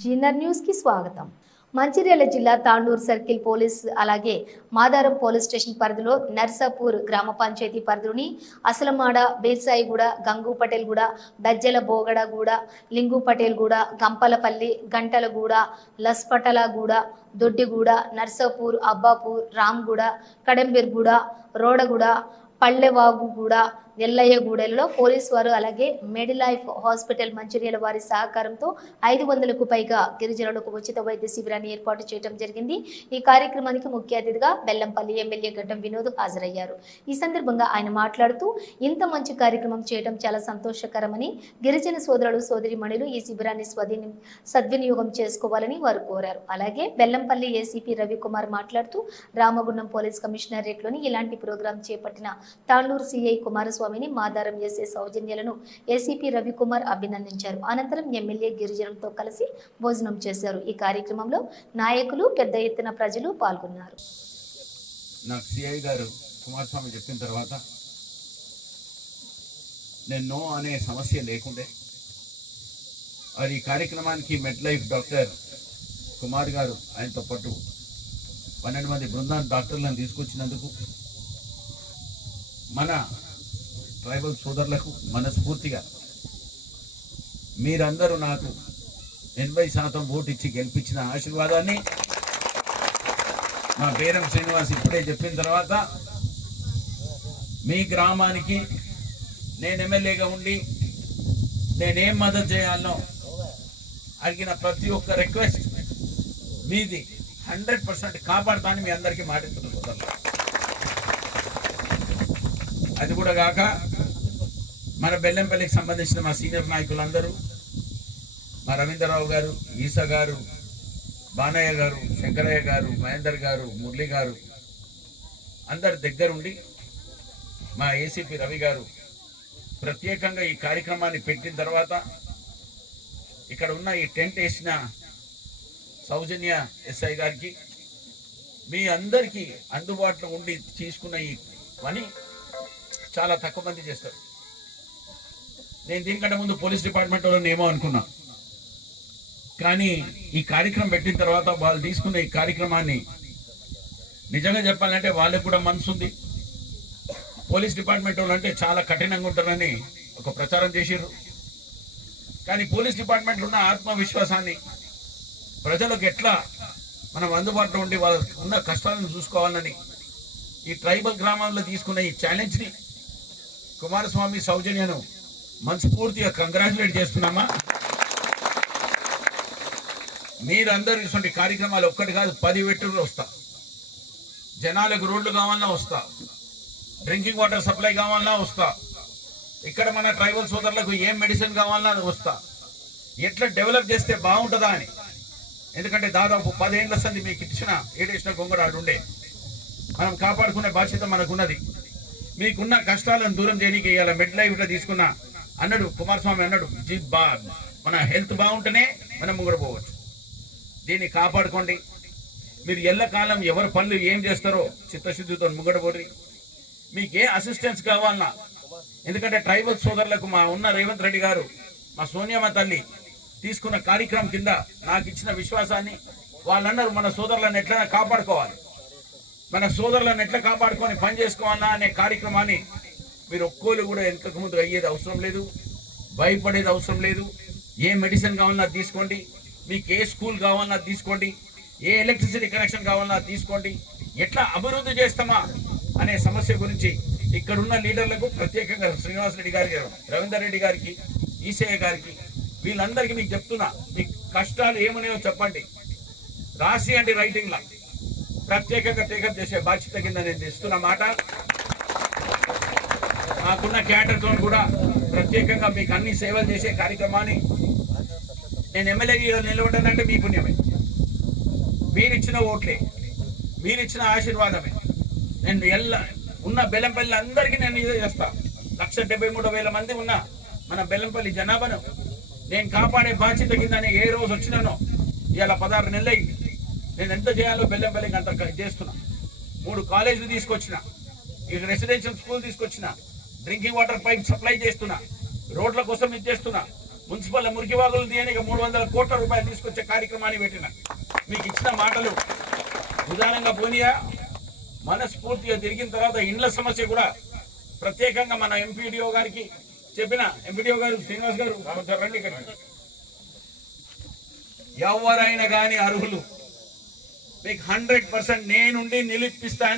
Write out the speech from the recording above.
Zener news కి స్వాగతం. మంచిర్యాల జిల్లా తాండూరు సర్కిల్ పోలీస్ అలాగే మాదారం పోలీస్ స్టేషన్ పరిధిలో నర్సాపూర్ గ్రామ పంచాయతీ పరిధిలోని అసలమాడ, బీర్సాయిగూడ, గంగు పటేల్గూడ, బెజ్జల బోగడగూడ, లింగు పటేల్గూడ, గంపలపల్లి, గంటలగూడ, లస్పటలగూడ, దొడ్డిగూడ, నర్సాపూర్, అబ్బాపూర్, రామ్గూడ, కడెంబెర్గూడ, రోడగూడ, పల్లెవాగుగూడ, ఎల్లయ్యగూడెల్లో పోలీసు వారు అలాగే మెడిలైఫ్ హాస్పిటల్ మంచిర్యాల వారి సహకారంతో 500కు పైగా గిరిజనులకు ఉచిత వైద్య శిబిరాన్ని ఏర్పాటు చేయడం జరిగింది. ఈ కార్యక్రమానికి ముఖ్య అతిథిగా బెల్లంపల్లి ఎమ్మెల్యే గడ్డం వినోద్ హాజరయ్యారు. ఈ సందర్భంగా ఆయన మాట్లాడుతూ ఇంత మంచి కార్యక్రమం చేయడం చాలా సంతోషకరమని, గిరిజన సోదరులు సోదరిమణులు ఈ శిబిరాన్ని సద్వినియోగం చేసుకోవాలని వారు కోరారు. అలాగే బెల్లంపల్లి ఏసీపీ రవికుమార్ మాట్లాడుతూ రామగుండం పోలీస్ కమిషనరేట్లోని ఇలాంటి ప్రోగ్రాం చేపట్టిన తాండూరు సిఐ కుమారస్వామిని, మాదారం ఎస్ఏ సౌజన్యలను ఏసీపీ రవికుమార్ అభినందించారు. అనంతరం ఎమ్మెల్యే గిరిజనులతో కలిసి భోజనం చేశారు. ఈ కార్యక్రమంలో నాయకులు, పెద్ద ఎత్తున ప్రజలు పాల్గొన్నారు. నాకు సిఐ గారు కుమారస్వామి చెప్పిన తర్వాత నేను నో అనే సమస్య లేకుండే ఈ కార్యక్రమానికి మెడ్ లైఫ్ డాక్టర్ కుమార్ గారు ఆయనతో పాటు 12 మంది బృందాన్ని డాక్టర్లను తీసుకొచ్చినందుకు మన ట్రైబల్ సోదరులకు మనస్ఫూర్తిగా మీరందరూ నాకు 80% ఓటు ఇచ్చి గెలిపించిన ఆశీర్వాదాన్ని మా బేరం శ్రీనివాస్ ఇప్పుడే చెప్పిన తర్వాత మీ గ్రామానికి నేను ఎమ్మెల్యేగా ఉండి నేనేం మద్దతు చేయాలనో అడిగిన ప్రతి ఒక్క రిక్వెస్ట్ మీది 100% కాపాడుతానని మీ అందరికీ మాటిస్తున్నాను సోదరులు. అది కూడా కాక మన బెల్లంపల్లికి సంబంధించిన మా సీనియర్ నాయకులందరూ, మా రవీంద్రరావు గారు, ఈసా గారు, బానయ్య గారు, శంకరయ్య గారు, మహేందర్ గారు, మురళి గారు అందరి దగ్గరుండి మా ఏసీపీ రవి గారు ప్రత్యేకంగా ఈ కార్యక్రమాన్ని పెట్టిన తర్వాత ఇక్కడ ఉన్న ఈ టెంట్ వేసిన సౌజన్య ఎస్ఐ గారికి మీ అందరికీ అందుబాటులో ఉండి తీసుకున్న ఈ పని చాలా తక్కువ మంది చేస్తారు. నేను దీనికంటే ముందు పోలీస్ డిపార్ట్మెంట్ వాళ్ళని ఏమో అనుకున్నా, కానీ ఈ కార్యక్రమం పెట్టిన తర్వాత వాళ్ళు తీసుకున్న ఈ కార్యక్రమాన్ని నిజంగా చెప్పాలంటే వాళ్ళకి కూడా మనసు ఉంది. పోలీస్ డిపార్ట్మెంట్ వాళ్ళు అంటే చాలా కఠినంగా ఉంటారని ఒక ప్రచారం చేసిర్రు, కానీ పోలీస్ డిపార్ట్మెంట్లో ఉన్న ఆత్మవిశ్వాసాన్ని ప్రజలకు ఎట్లా మనం అందుబాటులో ఉండి వాళ్ళకు ఉన్న కష్టాలను చూసుకోవాలని ఈ ట్రైబల్ గ్రామాల్లో తీసుకున్న ఈ ఛాలెంజ్ని కుమారస్వామి, సౌజన్యను మనస్ఫూర్తిగా కంగ్రాచులేట్ చేస్తున్నామా. మీరందరూ ఇటువంటి కార్యక్రమాలు ఒక్కటి కాదు 10 వెట్టులు వస్తా. జనాలకు రోడ్లు కావాలన్నా వస్తా, డ్రింకింగ్ వాటర్ సప్లై కావాలన్నా వస్తా, ఇక్కడ మన ట్రైబల్ సోదరులకు ఏం మెడిసిన్ కావాలన్నా అది వస్తా. ఎట్లా డెవలప్ చేస్తే బాగుంటుందా అని, ఎందుకంటే దాదాపు 10 ఏళ్ల సంది మీకు ఇచ్చిన ఏడేసిన గొంగరాడు ఉండే మనం కాపాడుకునే బాధ్యత మనకున్నది. మీకున్న కష్టాలను దూరం చేయడానికి ఇవాళ మెడ్ లైఫ్లో తీసుకున్న అన్నాడు కుమారస్వామి అన్నాడు, మన హెల్త్ బాగుంటేనే మనం ముంగడ పోవచ్చు. దీన్ని కాపాడుకోండి. మీరు ఎల్లకాలం ఎవరి పనులు ఏం చేస్తారో చిత్తశుద్ధితో ముంగడ పోరి. మీకు ఏ అసిస్టెన్స్ కావాలన్నా, ఎందుకంటే ట్రైబల్ సోదరులకు మా ఉన్న రేవంత్ రెడ్డి గారు, మా సోనియమ్మ తల్లి తీసుకున్న కార్యక్రమం కింద నాకు ఇచ్చిన విశ్వాసాన్ని వాళ్ళందరూ మన సోదరులను ఎట్లైనా కాపాడుకోవాలి, మన సోదరులను ఎట్లా కాపాడుకొని పని చేసుకోవాలా అనే కార్యక్రమాన్ని మీరు ఒక్కోళ్ళు కూడా వెనకకు ముందు అయ్యేది అవసరం లేదు, భయపడేది అవసరం లేదు. ఏ మెడిసిన్ కావాలన్నా తీసుకోండి, మీకు ఏ స్కూల్ కావాలన్నా తీసుకోండి, ఏ ఎలక్ట్రిసిటీ కనెక్షన్ కావాలన్నా తీసుకోండి. ఎట్లా అభివృద్ధి చేస్తామా అనే సమస్య గురించి ఇక్కడున్న లీడర్లకు ప్రత్యేకంగా శ్రీనివాస్ రెడ్డి గారికి, రవీందర్ రెడ్డి గారికి, ఈసీఐ గారికి, వీళ్ళందరికీ మీకు చెప్తున్నా, మీ కష్టాలు ఏమనేవో చెప్పండి. రాసి అంటే రైటింగ్లా ప్రత్యేకంగా టేకప్ చేసే బాధ్యత కింద నేను ఇస్తున్న మాట. నాకున్న క్యాడర్తో కూడా ప్రత్యేకంగా మీకు అన్ని సేవలు చేసే కార్యక్రమాన్ని నేను ఎమ్మెల్యే నిలబడ్డానంటే మీ పుణ్యమే, మీరిచ్చిన ఓట్లే, మీరిచ్చిన ఆశీర్వాదమే. నేను ఉన్న బెల్లంపల్లి అందరికీ నేను ఇదే చేస్తా. 1,73,000 మంది ఉన్న మన బెల్లంపల్లి జనాభాను నేను కాపాడే బాధ్యత కింద ఏ రోజు వచ్చినానో ఇవాళ 16 నెలలు అయింది. నేను ఎంత చేయాలో బెల్లంపల్లికి అంత చేస్తున్నా. 3 కాలేజీలు తీసుకొచ్చిన, ఈ రెసిడెన్షియల్ స్కూల్ తీసుకొచ్చిన, డ్రింకింగ్ వాటర్ పైప్ సప్లై చేస్తున్నా, రోడ్ల కోసం ఇది చేస్తున్నా. మున్సిపల్ మురికి వాగులు తీయని 300 కోట్ల రూపాయలు తీసుకొచ్చే కార్యక్రమాన్ని పెట్టిన. మీకు ఇచ్చిన మాటలు నిదానంగా పోనీయా? మనస్ఫూర్తిగా తిరిగిన తర్వాత ఇండ్ల సమస్య కూడా ప్రత్యేకంగా మన ఎంపీడీఓ గారికి చెప్పిన. ఎంపీడీఓ గారు శ్రీనివాస్ గారు కొంచెం రండి ఇక్కడికి. ఎవరైనా కానీ అర్హులు మీకు 100% నేనుండి నిలిపిస్తా.